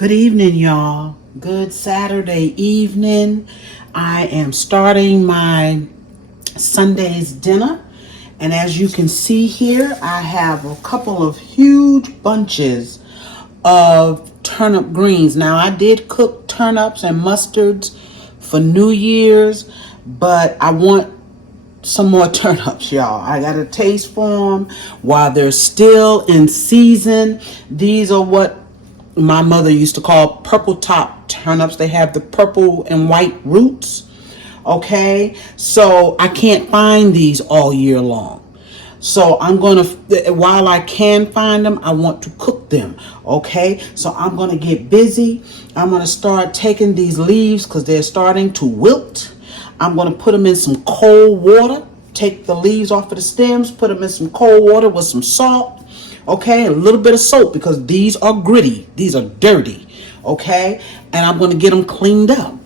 Good evening, y'all. Good Saturday evening. I am starting my Sunday's dinner. And as you can see here, I have a couple of huge bunches of turnip greens. Now, I did cook turnips and mustards for New Year's, but I want some more turnips, y'all. I got a taste for them while they're still in season. These are what my mother used to call purple top turnips. They have the purple and white roots. Okay, so I can't find these all year long. So I'm gonna, while I can find them, I want to cook them. Okay, so I'm gonna get busy. I'm gonna start taking these leaves because they're starting to wilt. I'm gonna put them in some cold water. Take the leaves off of the stems, put them in some cold water with some salt. Okay, a little bit of soap because these are gritty. These are dirty. Okay, and I'm gonna get them cleaned up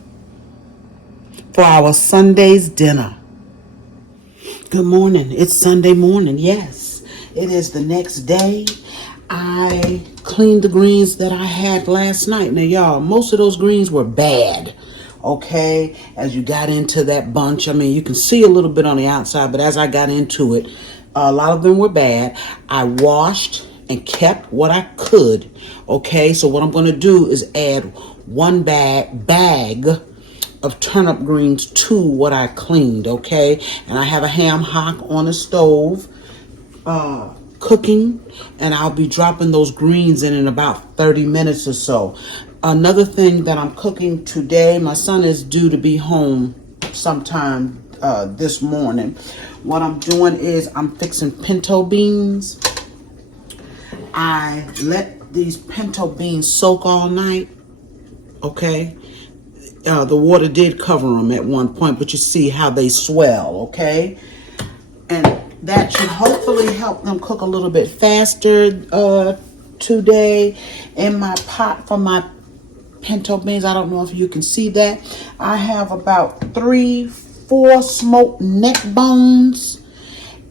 for our Sunday's dinner. Good morning. It's Sunday morning. Yes, it is the next day. I cleaned the greens that I had last night. Now, y'all, most of those greens were bad. Okay, as you got into that bunch, I mean, you can see a little bit on the outside, but as I got into it, a lot of them were bad. I washed and kept what I could. Okay, so what I'm going to do is add one bag of turnip greens to what I cleaned. Okay, and I have a ham hock on the stove cooking, and I'll be dropping those greens in about 30 minutes or so. Another thing that I'm cooking today, my son is due to be home sometime this morning. What I'm doing is I'm fixing pinto beans. I let these pinto beans soak all night. Okay, the water did cover them at one point, but you see how they swell. Okay, and that should hopefully help them cook a little bit faster today. In my pot for my pinto beans, I don't know if you can see that, I have about 3-4 smoked neck bones,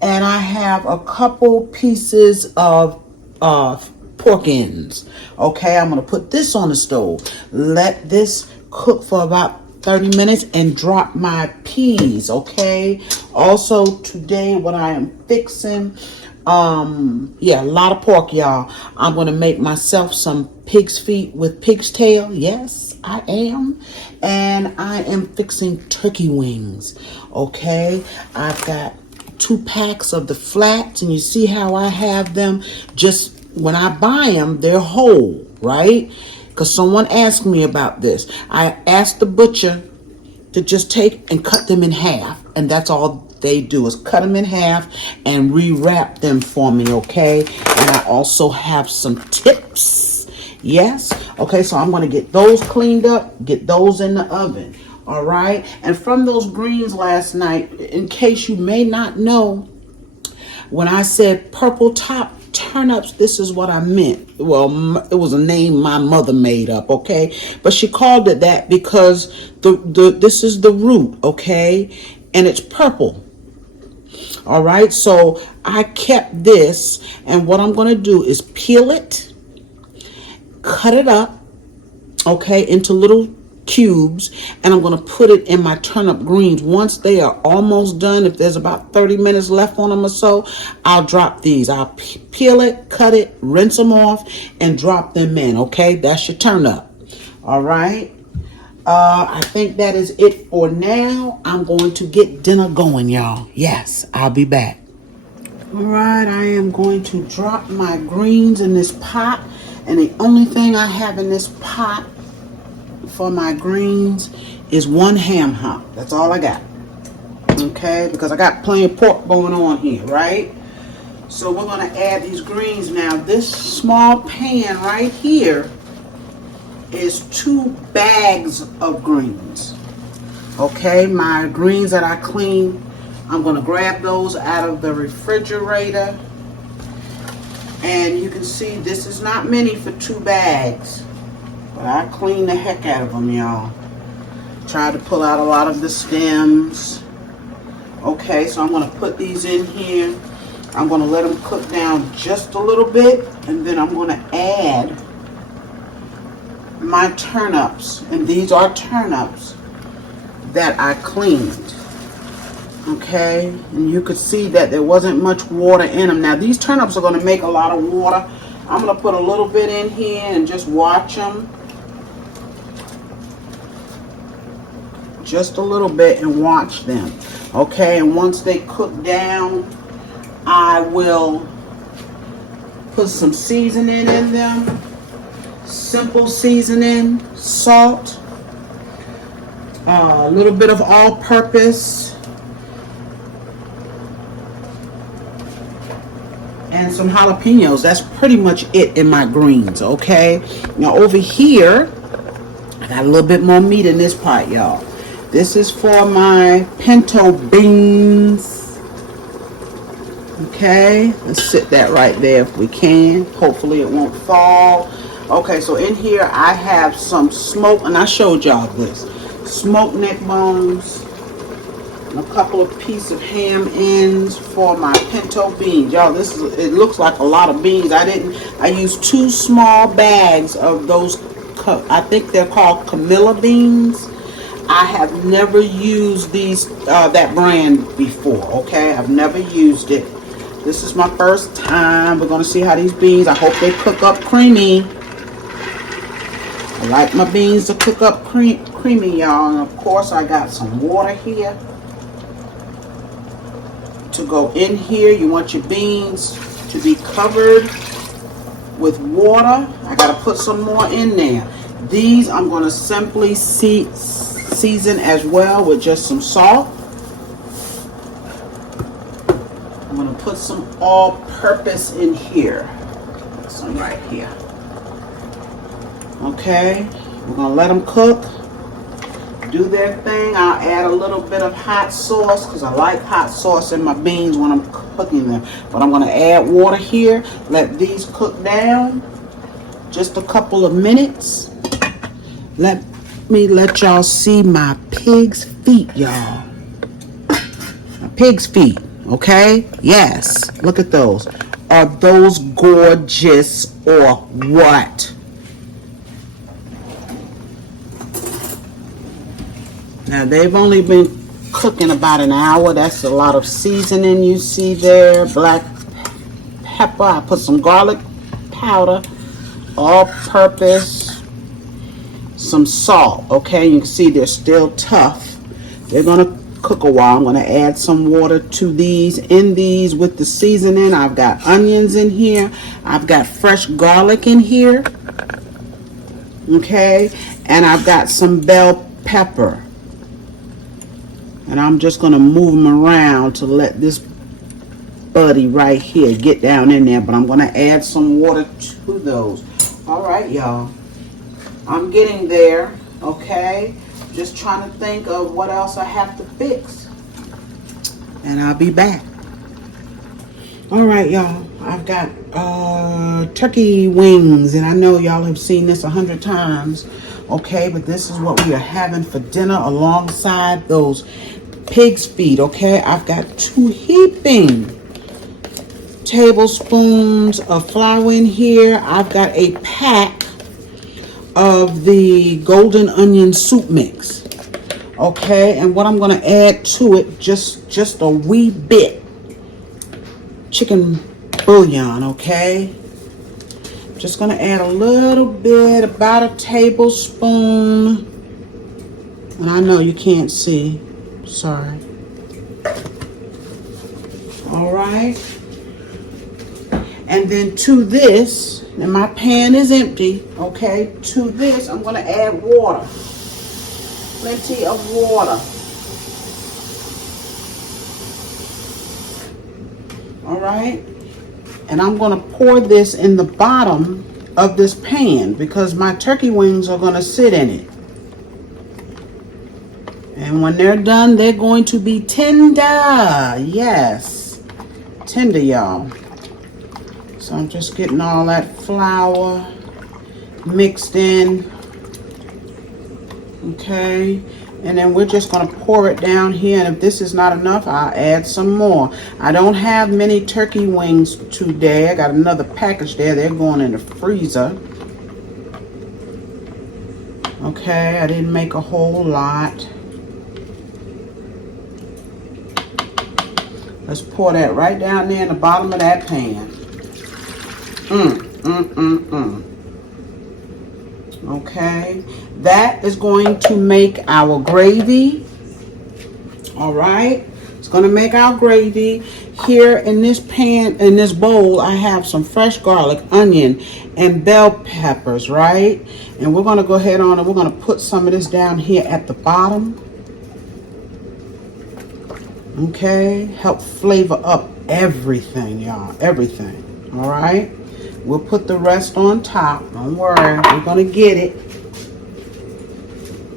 and I have a couple pieces of pork ends. Okay, I'm gonna put this on the stove, let this cook for about 30 minutes, and drop my peas. Okay, also today what I am fixing, a lot of pork, y'all. I'm gonna make myself some pig's feet with pig's tail. Yes, I am. And I am fixing turkey wings. Okay, I've got 2 packs of the flats, and you see how I have them. Just when I buy them, they're whole, right? Because someone asked me about this. I asked the butcher to just take and cut them in half, and that's all they do is cut them in half and rewrap them for me. Okay, and I also have some tips. Yes, okay, so I'm going to get those cleaned up, get those in the oven. All right, and from those greens last night, in case you may not know, when I said purple top turnips, this is what I meant. Well, it was a name my mother made up, okay? But she called it that because this is the root, okay? And it's purple. All right, so I kept this, and what I'm going to do is peel it, cut it up, okay, into little cubes, and I'm going to put it in my turnip greens. Once they are almost done, if there's about 30 minutes left on them or so, I'll drop these. I'll peel it, cut it, rinse them off, and drop them in. Okay, that's your turnip. All right, I think that is it for now. I'm going to get dinner going, y'all. Yes, I'll be back. All right, I am going to drop my greens in this pot, and the only thing I have in this pot for my greens is 1 ham hock. That's all I got. Okay, because I got plenty of pork going on here, right? So we're going to add these greens now. This small pan right here is 2 bags of greens. Okay, my greens that I cleaned, I'm going to grab those out of the refrigerator. And you can see this is not many for 2 bags. But I clean the heck out of them, y'all. Try to pull out a lot of the stems. Okay, so I'm going to put these in here. I'm going to let them cook down just a little bit, and then I'm going to add my turnips, and these are turnips that I cleaned. Okay, and you could see that there wasn't much water in them. Now these turnips are going to make a lot of water. I'm going to put a little bit in here and just watch them. Just a little bit and watch them. Okay, and once they cook down, I will put some seasoning in them. Simple seasoning, salt, a little bit of all-purpose, and some jalapenos. That's pretty much it in my greens, okay? Now over here, I got a little bit more meat in this pot, y'all. This is for my pinto beans. Okay, let's sit that right there if we can. Hopefully it won't fall. Okay, so in here I have some smoked, and I showed y'all this, smoked neck bones, and a couple of pieces of ham ends for my pinto beans. Y'all, this is, it looks like a lot of beans. I used 2 small bags of those, I think they're called Camilla beans. I have never used these, that brand before, okay? I've never used it. This is my first time. We're gonna see how these beans, I hope they cook up creamy. I like my beans to cook up creamy, y'all. And of course, I got some water here to go in here. You want your beans to be covered with water. I got to put some more in there. These I'm going to simply season as well with just some salt. I'm going to put some all-purpose in here. Some right here. Okay, we're gonna let them cook, do their thing. I'll add a little bit of hot sauce because I like hot sauce in my beans when I'm cooking them. But I'm gonna add water here, let these cook down just a couple of minutes. Let me let y'all see my pig's feet, y'all. My pig's feet, okay? Yes, look at those. Are those gorgeous or what? Now they've only been cooking about an hour. That's a lot of seasoning you see there. Black pepper. I put some garlic powder, all-purpose, some salt. Okay, you can see they're still tough. They're gonna cook a while. I'm gonna add some water to these. In these with the seasoning, I've got onions in here. I've got fresh garlic in here. Okay, and I've got some bell pepper. And I'm just going to move them around to let this buddy right here get down in there. But I'm going to add some water to those. All right, y'all. I'm getting there, okay? Just trying to think of what else I have to fix. And I'll be back. All right, y'all. I've got turkey wings. And I know y'all have seen this 100 times. Okay, but this is what we are having for dinner alongside those pig's feet. Okay, I've got 2 heaping tablespoons of flour in here. I've got a pack of the golden onion soup mix. Okay, and what I'm going to add to it, just a wee bit chicken bouillon. Okay, just going to add a little bit, about a tablespoon. And I know you can't see. Sorry. All right. And then to this, and my pan is empty, okay? To this, I'm going to add water. Plenty of water. All right. And I'm going to pour this in the bottom of this pan because my turkey wings are going to sit in it. And when they're done, they're going to be tender. Yes, tender, y'all. So I'm just getting all that flour mixed in. Okay. And then we're just going to pour it down here. And if this is not enough, I'll add some more. I don't have many turkey wings today. I got another package there. They're going in the freezer. Okay, I didn't make a whole lot. Let's pour that right down there in the bottom of that pan. Okay, that is going to make our gravy. All right, it's going to make our gravy. Here in this pan, in this bowl, I have some fresh garlic, onion, and bell peppers, right? And we're going to go ahead on and we're going to put some of this down here at the bottom. Okay, help flavor up everything, y'all, everything. All right, we'll put the rest on top. Don't worry, we're going to get it.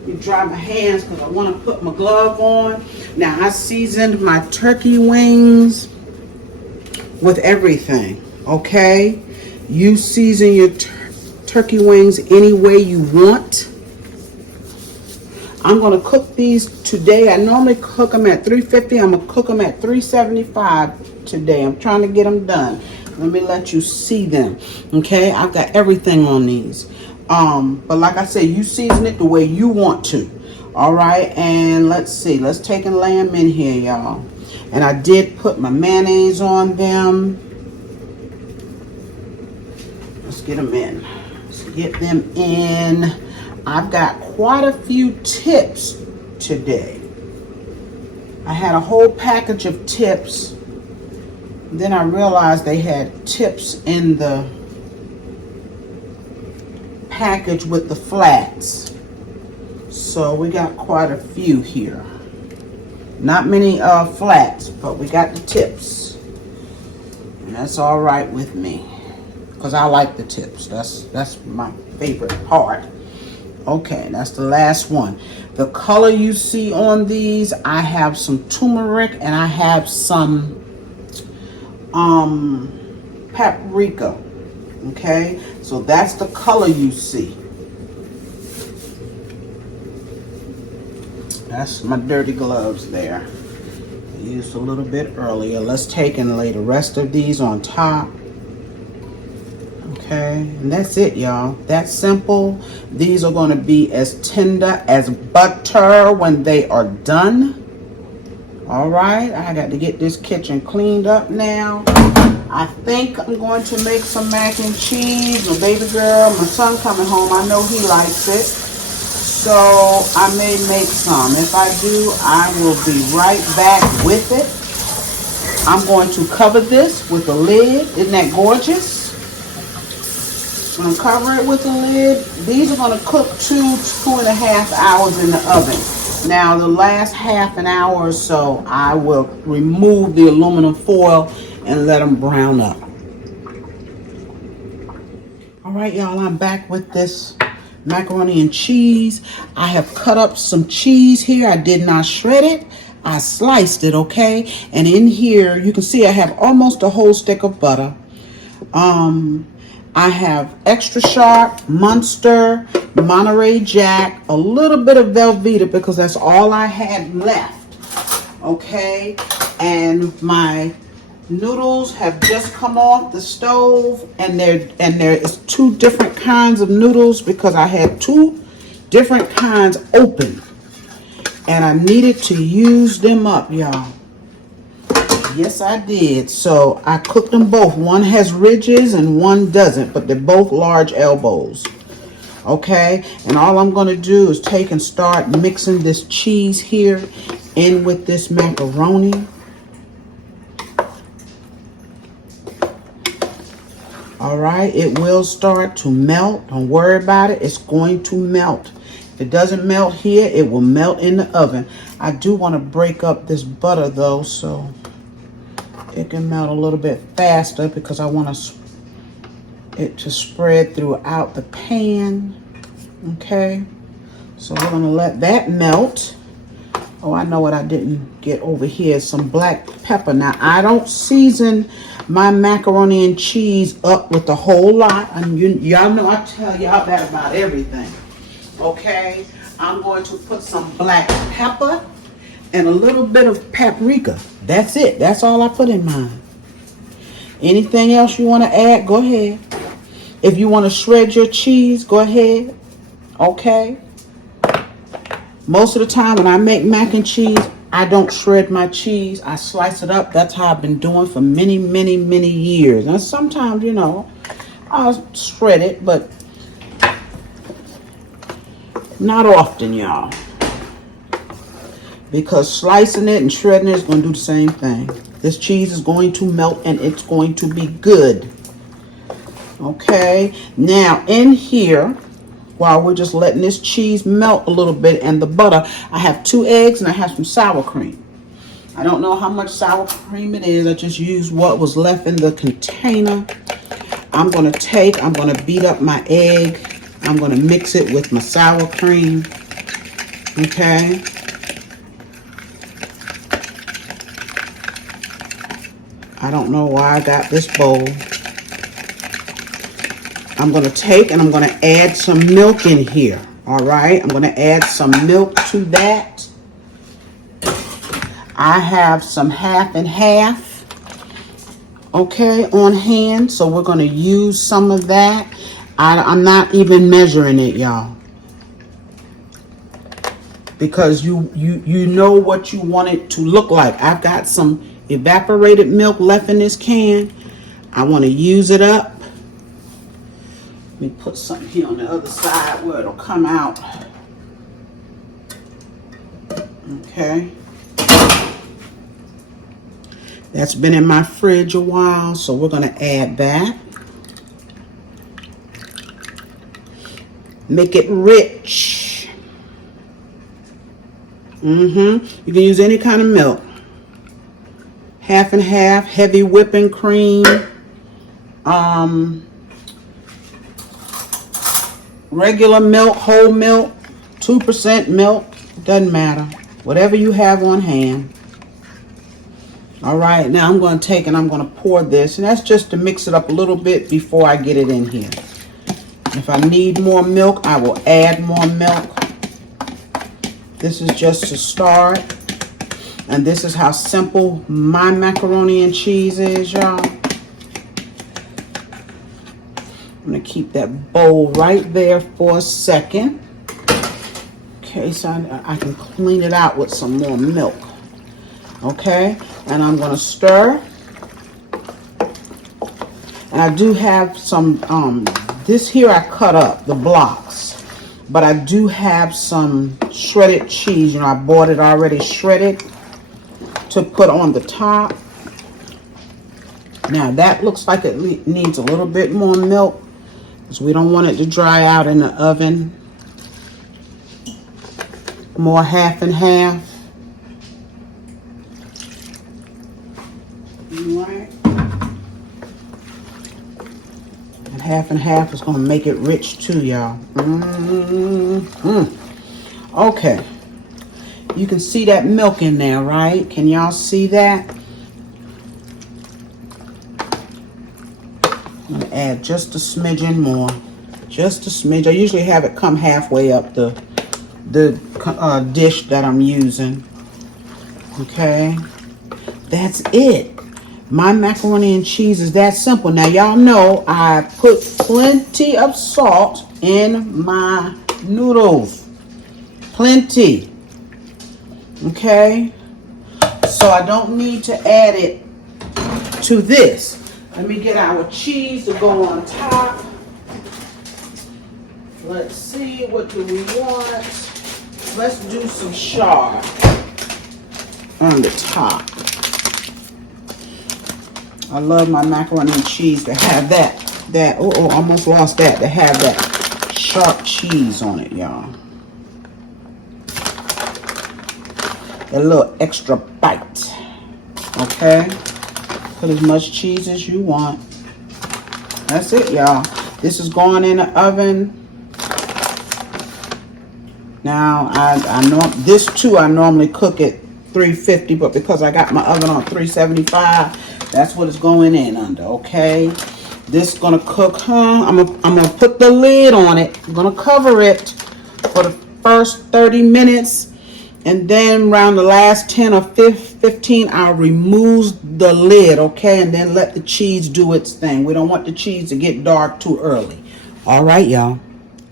You dry my hands because I want to put my glove on. Now, I seasoned my turkey wings with everything, okay? You season your turkey wings any way you want. I'm going to cook these today. I normally cook them at 350. I'm going to cook them at 375 today. I'm trying to get them done. Let me let you see them, okay? I've got everything on these. But like I said, you season it the way you want to. All right, and let's see. Let's take and lay them in here, y'all. And I did put my mayonnaise on them. Let's get them in. Let's get them in. I've got quite a few tips today. I had a whole package of tips. Then I realized they had tips in the package with the flats. So we got quite a few here. Not many flats, but we got the tips. And that's all right with me. Because I like the tips. That's my favorite part. Okay, that's the last one. The color you see on these, I have some turmeric and I have some paprika. Okay, so that's the color you see. That's my dirty gloves there. I used a little bit earlier. Let's take and lay the rest of these on top. Okay, and that's it, y'all. That's simple. These are going to be as tender as butter when they are done. All right, I got to get this kitchen cleaned up now. I think I'm going to make some mac and cheese. My baby girl, my son coming home, I know he likes it. So I may make some. If I do, I will be right back with it. I'm going to cover this with a lid. Isn't that gorgeous? I'm going to cover it with a lid. These are going to cook 2.5 hours in the oven. Now the last half an hour or so, I will remove the aluminum foil and let them brown up. All right, y'all, I'm back with this macaroni and cheese. I have cut up some cheese here. I did not shred it. I sliced it, okay? And in here, you can see I have almost a whole stick of butter. I have extra sharp, Munster, Monterey Jack, a little bit of Velveeta because that's all I had left, okay? And my noodles have just come off the stove, and there is 2 different kinds of noodles because I had 2 different kinds open, and I needed to use them up, y'all. Yes, I did. So I cooked them both. One has ridges and one doesn't, but they're both large elbows. Okay, and all I'm going to do is take and start mixing this cheese here in with this macaroni. All right, it will start to melt. Don't worry about it. It's going to melt. If it doesn't melt here, it will melt in the oven. I do want to break up this butter though, so it can melt a little bit faster because I want it to spread throughout the pan. Okay, so we're going to let that melt. Oh, I know what I didn't get over here. Some black pepper. Now, I don't season my macaroni and cheese up with a whole lot. And y'all know I tell y'all that about everything. Okay, I'm going to put some black pepper and a little bit of paprika. That's it. That's all I put in mine. Anything else you want to add, go ahead. If you want to shred your cheese, go ahead. Okay. Most of the time when I make mac and cheese, I don't shred my cheese. I slice it up. That's how I've been doing for many, many, many years. And sometimes, you know, I'll shred it, but not often, y'all. Because slicing it and shredding it is going to do the same thing. This cheese is going to melt and it's going to be good. Okay. Now, in here, while we're just letting this cheese melt a little bit and the butter, I have 2 eggs and I have some sour cream. I don't know how much sour cream it is. I just used what was left in the container. I'm going to beat up my egg. I'm going to mix it with my sour cream. Okay. I don't know why I got this bowl. I'm going to take and I'm going to add some milk in here. All right. I'm going to add some milk to that. I have some half and half. Okay, on hand. So we're going to use some of that. I'm not even measuring it, y'all. Because you know what you want it to look like. I've got some evaporated milk left in this can. I want to use it up. Let me put something here on the other side where it'll come out. Okay. That's been in my fridge a while, so we're going to add that. Make it rich. You can use any kind of milk. Half and half, heavy whipping cream. Regular milk, whole milk, 2% milk, doesn't matter. Whatever you have on hand. All right, now I'm going to take and I'm going to pour this. And that's just to mix it up a little bit before I get it in here. If I need more milk, I will add more milk. This is just to start. And this is how simple my macaroni and cheese is, y'all. I'm going to keep that bowl right there for a second. Okay, so I can clean it out with some more milk. Okay, and I'm going to stir. And I do have some, this here I cut up, the blocks. But I do have some shredded cheese. You know, I bought it already shredded to put on the top. Now that looks like it needs a little bit more milk, because we don't want it to dry out in the oven. More half and half. Alright. And half is going to make it rich too, y'all. Okay. You can see that milk in there, right? Can y'all see that? I'm going to add just a smidgen more. Just a smidge. I usually have it come halfway up the dish that I'm using. Okay. That's it. My macaroni and cheese is that simple. Now, y'all know I put plenty of salt in my noodles. Plenty. Okay. So I don't need to add it to this. Let me get our cheese to go on top. Let's see, what do we want? Let's do some char on the top. I love my macaroni and cheese to have that. Oh, almost lost that. To have that sharp cheese on it, y'all. A little extra bite. Okay. Put as much cheese as you want. That's it, y'all. This is going in the oven. Now, I know this too, I normally cook at 350, but because I got my oven on 375, that's what it's going in under, okay? This is gonna cook, I'm gonna put the lid on it. I'm gonna cover it for the first 30 minutes, and then around the last 10 or 15, I'll remove the lid, okay? And then let the cheese do its thing. We don't want the cheese to get dark too early. All right, y'all.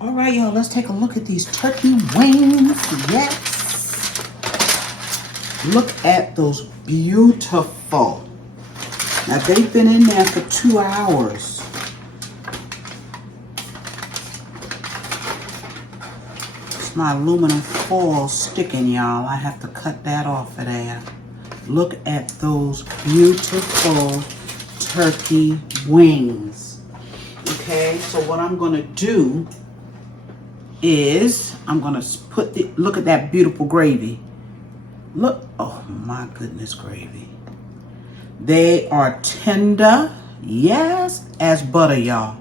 All right, y'all, let's take a look at these turkey wings. Yes. Look at those beautiful. Now, they've been in there for 2 hours. It's my aluminum foil sticking, y'all. I have to cut that off of there. Look at those beautiful turkey wings. Okay, so what I'm going to do is I'm going to look at that beautiful gravy. Look, oh my goodness, gravy. They are tender, yes, as butter, y'all.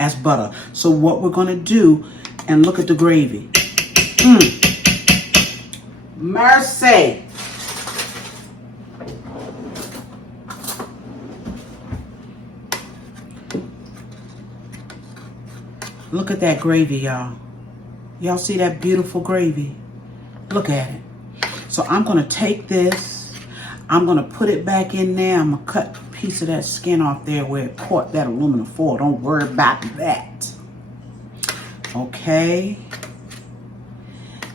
As butter. So what we're going to do, and look at the gravy. Mercy. Look at that gravy, y'all. Y'all see that beautiful gravy? Look at it. So I'm going to take this. I'm going to put it back in there. I'm going to cut a piece of that skin off there where it caught that aluminum foil. Don't worry about that. Okay.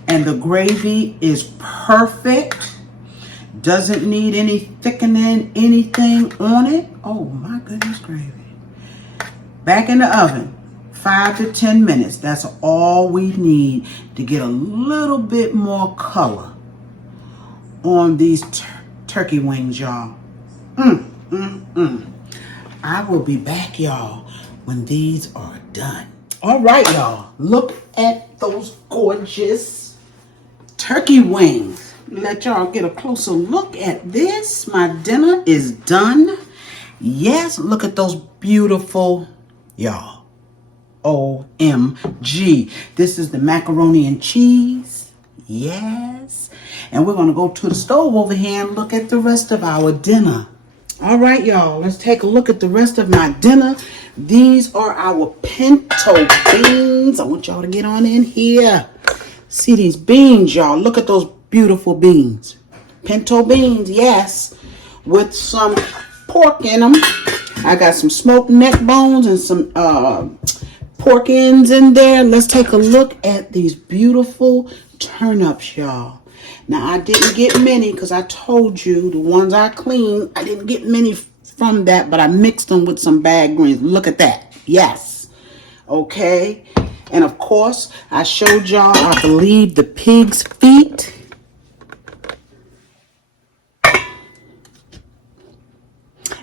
And the gravy is perfect. Doesn't need any thickening, anything on it. Oh my goodness, gravy. Back in the oven. 5 to 10 minutes. That's all we need to get a little bit more color on these turkey wings, y'all. I will be back, y'all, when these are done. All right, y'all. Look at those gorgeous turkey wings. Let y'all get a closer look at this. My dinner is done. Yes, look at those beautiful, y'all. OMG. This is the macaroni and cheese. Yes. And we're going to go to the stove over here and look at the rest of our dinner. All right, y'all. Let's take a look at the rest of my dinner. These are our pinto beans. I want y'all to get on in here. See these beans, y'all. Look at those beautiful beans. Pinto beans, yes. With some pork in them. I got some smoked neck bones and some pork ends in there. Let's take a look at these beautiful turnips, y'all. Now, I didn't get many because I told you the ones I cleaned, I didn't get many from that, but I mixed them with some bag greens. Look at that. Yes. Okay. And of course, I showed y'all, I believe, the pig's feet.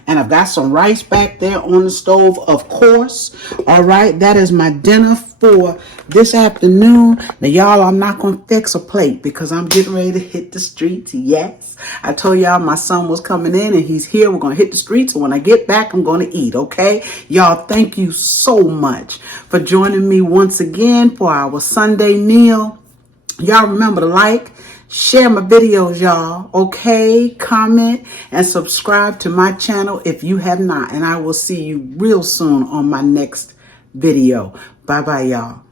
And I've got some rice back there on the stove, of course. All right, that is my dinner for this afternoon. Now, y'all, I'm not going to fix a plate because I'm getting ready to hit the streets. Yes, I told y'all my son was coming in and he's here. We're going to hit the streets. And when I get back, I'm going to eat, okay? Y'all, thank you so much for joining me once again for our Sunday meal. Y'all remember to like, share my videos, y'all. Okay, comment and subscribe to my channel if you have not. And I will see you real soon on my next video. Bye-bye, y'all.